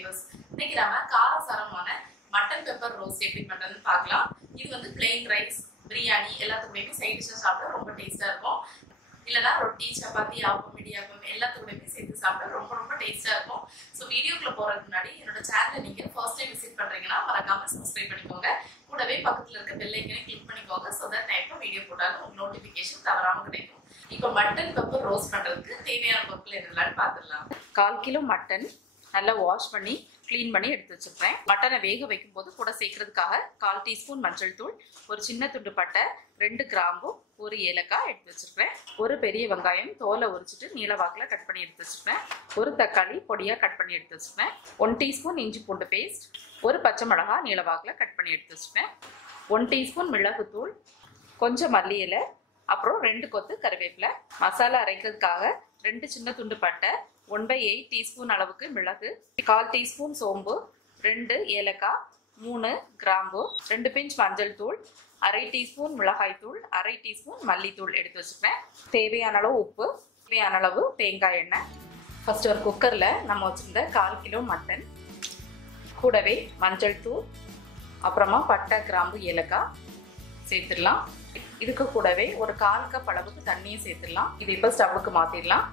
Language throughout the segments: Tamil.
subscribers. இன்னைக்கு நாம காரசாரமான மட்டன் பெப்பர் ரோஸ்ட் எப்படி பண்றதுன்னு பார்க்கலாம். இது வந்து plain rice, பிரியாணி எல்லாத்துக்குமே சைடு டிஷ்ஷா சாப்பிட ரொம்ப டேஸ்டா இருக்கும். இல்லனா ரொட்டி, சப்பாத்தி, ஆப்பம், இடியாப்பம் எல்லாத்துக்குமே சேர்த்து சாப்பிட ரொம்ப டேஸ்டா இருக்கும். சோ வீடியோக்குள்ள போறதுக்கு முன்னாடி என்னோட சேனலை நீங்க ஃபர்ஸ்ட் டைம் விசிட் பண்றீங்கன்னா மறக்காம சப்ஸ்கிரைப் பண்ணிக்கோங்க. கூடவே பக்கத்துல இருக்க பெல் ஐகானை கிளிக் பண்ணிக்கோங்க. சோ தட் நான் எப்ப வீடியோ போட்டாலும் உங்களுக்கு நோட்டிபிகேஷன் தவறாம கிடைக்கும். இப்போ மட்டன் பெப்பர் ரோஸ்ட் பண்றதுக்கு தேவையான பொருட்கள் என்னெல்லாம் பார்த்துடலாம். 1/4 கிலோ மட்டன் நல்லா வாஷ் பண்ணி க்ளீன் பண்ணி எடுத்து வச்சிருக்கேன். மட்டனை வேக வைக்கும் போது கூட சேர்க்கறதுக்காக 1/4 டீஸ்பூன் மஞ்சள் தூள், ஒரு சின்ன துண்டு பட்டை, 2 கிராம்பு, ஒரு ஏலக்காய் எடுத்து வச்சிருக்கேன். ஒரு பெரிய வெங்காயம் தோலை உரிச்சிட்டு நீல வாக்கில் கட் பண்ணி எடுத்து வச்சிருக்கேன். ஒரு தக்காளி பொடியா கட் பண்ணி எடுத்து வச்சிருக்கேன். 1 டீஸ்பூன் இஞ்சி பூண்டு பேஸ்ட், ஒரு பச்சை மிளகாய் நீல வாக்கில் கட் பண்ணி எடுத்து வச்சிருக்கேன். 1 டீஸ்பூன் மிளகுத்தூள், கொஞ்சம் மல்லி இலை, அப்புறம் 2 கொத்து கறிவேப்பிலை. மசாலா அரைக்கிறதுக்காக 2 சின்ன துண்டு பட்டை, 1/8 டீஸ்பூன் அளவுக்கு மிளகு, 1/4 டீஸ்பூன் சோம்பு, 2 ஏலக்காய், 3 கிராம்பு, 2 பிஞ்ச் மஞ்சள் தூள், 1/2 டீஸ்பூன் மிளகாய் தூள், 1/2 டீஸ்பூன் மல்லித்தூள் எடுத்து வச்சுக்கிறேன். தேவையான அளவு உப்பு, தேவையான அளவு தேங்காய் எண்ணெய். ஃபர்ஸ்ட் ஒரு குக்கர்ல நம்ம வச்சிருந்த 1/4 கிலோ மட்டன் கூடவே மஞ்சள் தூள், அப்புறமா பட்டை, கிராம்பு, ஏலக்காய் சேர்த்துடலாம். இதுக்கு கூடவே ஒரு 1/4 கப் அளவுக்கு தண்ணியும் சேர்த்துடலாம். இது இப்போ ஸ்டவ்வுக்கு மாத்திடலாம்.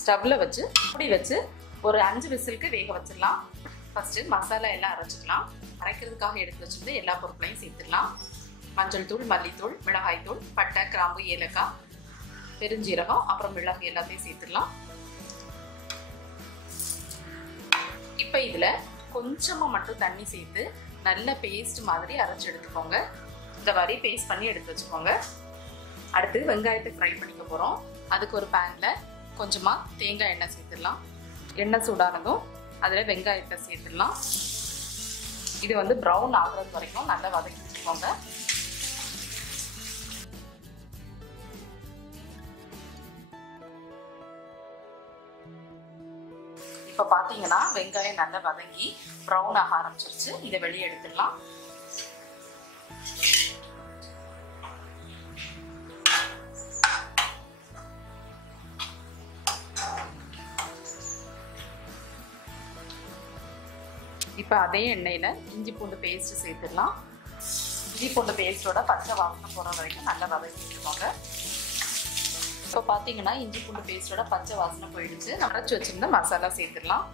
ஸ்டவ்ல வச்சு மூடி வச்சு ஒரு 5 விசிலுக்கு வேக வச்சிடலாம். ஃபர்ஸ்ட் மசாலா எல்லாம் அரைச்சிக்கலாம். அரைக்கிறதுக்காக எடுத்து வச்சிருந்து எல்லா பொருட்களையும் சேர்த்துடலாம். மஞ்சள் தூள், மல்லித்தூள், மிளகாய் தூள், பட்டை, கிராம்பு, ஏலக்காய், பெருஞ்சீரகம், அப்புறம் மிளகு எல்லாத்தையும் சேர்த்துடலாம். இப்போ இதுல கொஞ்சமா மட்டும் தண்ணி சேர்த்து நல்ல பேஸ்ட் மாதிரி அரைச்சு எடுத்துக்கோங்க. இந்த மாதிரி பேஸ்ட் பண்ணி எடுத்து வச்சுக்கோங்க. அடுத்து வெங்காயத்தை ஃப்ரை பண்ணிக்க போறோம். அதுக்கு ஒரு பேன்ல கொஞ்சமா தேங்காய் எண்ணெய் சேர்த்துடலாம். எண்ணெய் சூடானதும் அதுல வெங்காயத்தை சேர்த்துடலாம். இது வந்து ப்ரௌன் ஆகுறது வரைக்கும் நல்லா வதக்கி வச்சுக்கோங்க. இப்ப பாத்தீங்கன்னா வெங்காயம் நல்லா வதங்கி ப்ரௌன் ஆக ஆரம்பிச்சிருச்சு. இதை வெளியே எடுத்துடலாம். இப்போ அதே எண்ணெயில் இஞ்சி பூண்டு பேஸ்ட் சேர்த்துடலாம். இஞ்சி பூண்டு பேஸ்ட்டோட பச்சை வாசனை போகிற வரைக்கும் நல்லா வதக்கிட்டுருக்கோங்க. இப்போ பார்த்தீங்கன்னா இஞ்சி பூண்டு பேஸ்ட்டோட பச்சை வாசனை போயிடுச்சு. நம்ம அரைச்சி வச்சிருந்த மசாலா சேர்த்துடலாம்.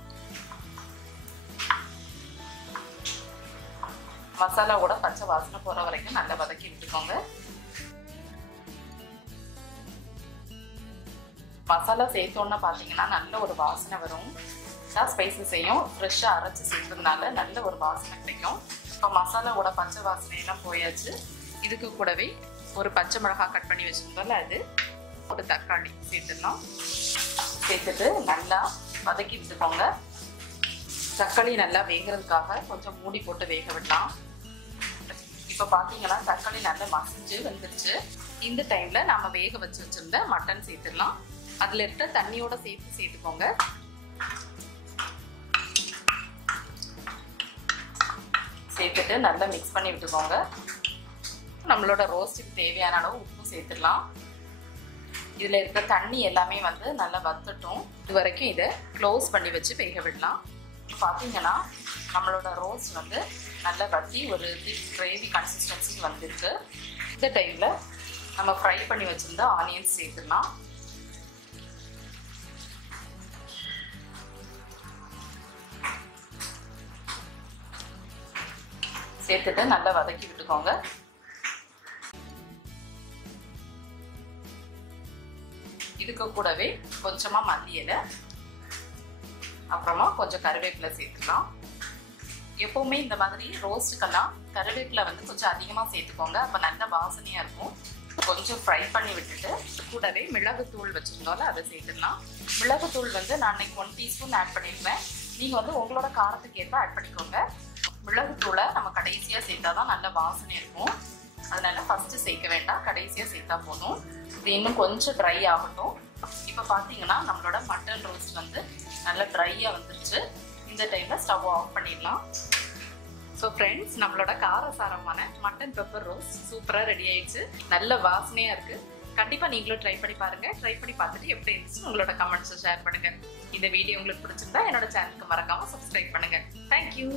மசாலாவோட பச்சை வாசனை போகிற வரைக்கும் நல்லா வதக்கி விட்டுக்கோங்க. மசாலா சேர்த்தோன்னா பார்த்தீங்கன்னா நல்ல ஒரு வாசனை வரும். ஸ்பைசஸையும் ஃப்ரெஷ்ஷாக அரைச்சி சேர்த்ததுனால நல்ல ஒரு வாசனை கிடைக்கும். இப்போ மசாலாவோட பச்சை வாசனையெல்லாம் போயாச்சு. இதுக்கு கூடவே ஒரு பச்சை மிளகாய் கட் பண்ணி வச்சுருந்தோம்ல, அது ஒரு தக்காளி சேர்த்துடலாம். சேர்த்துட்டு நல்லா வதக்கி விட்டுக்கோங்க. தக்காளி நல்லா வேகிறதுக்காக கொஞ்சம் மூடி போட்டு வேக விடலாம். இப்போ பார்த்தீங்கன்னா தக்காளி நல்லா மசிஞ்சு வந்துருச்சு. இந்த டைமில் நம்ம வேக வச்சிருந்த மட்டன் சேர்த்துடலாம். அதில் இருக்க தண்ணியோட சேர்த்துக்கோங்க. சேர்த்துட்டு நல்லா மிக்ஸ் பண்ணி விட்டுக்கோங்க. நம்மளோட ரோஸ்ட்டுக்கு தேவையான அளவு உப்பு சேர்த்துடலாம். இதில் இருக்க தண்ணி எல்லாமே வந்து நல்லா வத்தட்டும். இது வரைக்கும் இதை க்ளோஸ் பண்ணி வச்சு வேக விடலாம். பார்த்தீங்கன்னா நம்மளோட ரோஸ்ட் வந்து நல்லா வத்தி ஒரு திக் கிரேவி கன்சிஸ்டன்சிக்கு வந்துருக்கு. இந்த டைமில் நம்ம ஃப்ரை பண்ணி வச்சுருந்த ஆனியன்ஸ் சேர்த்துடலாம். சேர்த்துட்டு நல்லா வதக்கி விட்டுக்கோங்க. இதுக்கு கூடவே கொஞ்சமா மல்லி இலை, அப்புறமா கொஞ்சம் கறிவேப்பிலை சேர்த்துக்கலாம். எப்பவுமே இந்த மாதிரி ரோஸ்ட்டுக்கெல்லாம் கறிவேப்பிலை வந்து கொஞ்சம் அதிகமாக சேர்த்துக்கோங்க. அப்போ நல்ல வாசனையா இருக்கும். கொஞ்சம் ஃப்ரை பண்ணி விட்டுட்டு கூடவே மிளகுத்தூள் வச்சுருந்தோம்ல, அதை சேர்த்துடலாம். மிளகுத்தூள் வந்து நான் இன்னைக்கு 1 டீஸ்பூன் ஆட் பண்ணியிருப்பேன். நீங்கள் வந்து உங்களோட காரத்துக்கு ஏற்ப ஆட் பண்ணிக்கோங்க. மிளகுத்தூளை நம்ம கடைசியாக சேர்த்தா தான் நல்ல வாசனை இருக்கும். அதனால ஃபர்ஸ்ட் சேர்க்க வேண்டாம், கடைசியாக சேர்த்தா போதும். இது இன்னும் கொஞ்சம் ட்ரை ஆகட்டும். இப்போ பார்த்தீங்கன்னா நம்மளோட மட்டன் ரோஸ்ட் வந்து நல்லா ட்ரையாக வந்துருச்சு. இந்த டைமில் ஸ்டவ் ஆஃப் பண்ணிடலாம். ஸோ ஃப்ரெண்ட்ஸ், நம்மளோட காரசாரமான மட்டன் பெப்பர் ரோஸ்ட் சூப்பராக ரெடி ஆயிடுச்சு. நல்ல வாசனையாக இருக்குது. கண்டிப்பா நீங்களும் ட்ரை பண்ணி பாருங்க. ட்ரை பண்ணி பார்த்துட்டு எப்படி இருந்துச்சு உங்களோட கமெண்ட்ஸ் ஷேர் பண்ணுங்க. இந்த வீடியோ உங்களுக்கு பிடிச்சிருந்தா என்னோட சேனலுக்கு மறக்காம சப்ஸ்கிரைப் பண்ணுங்க. தேங்க்யூ.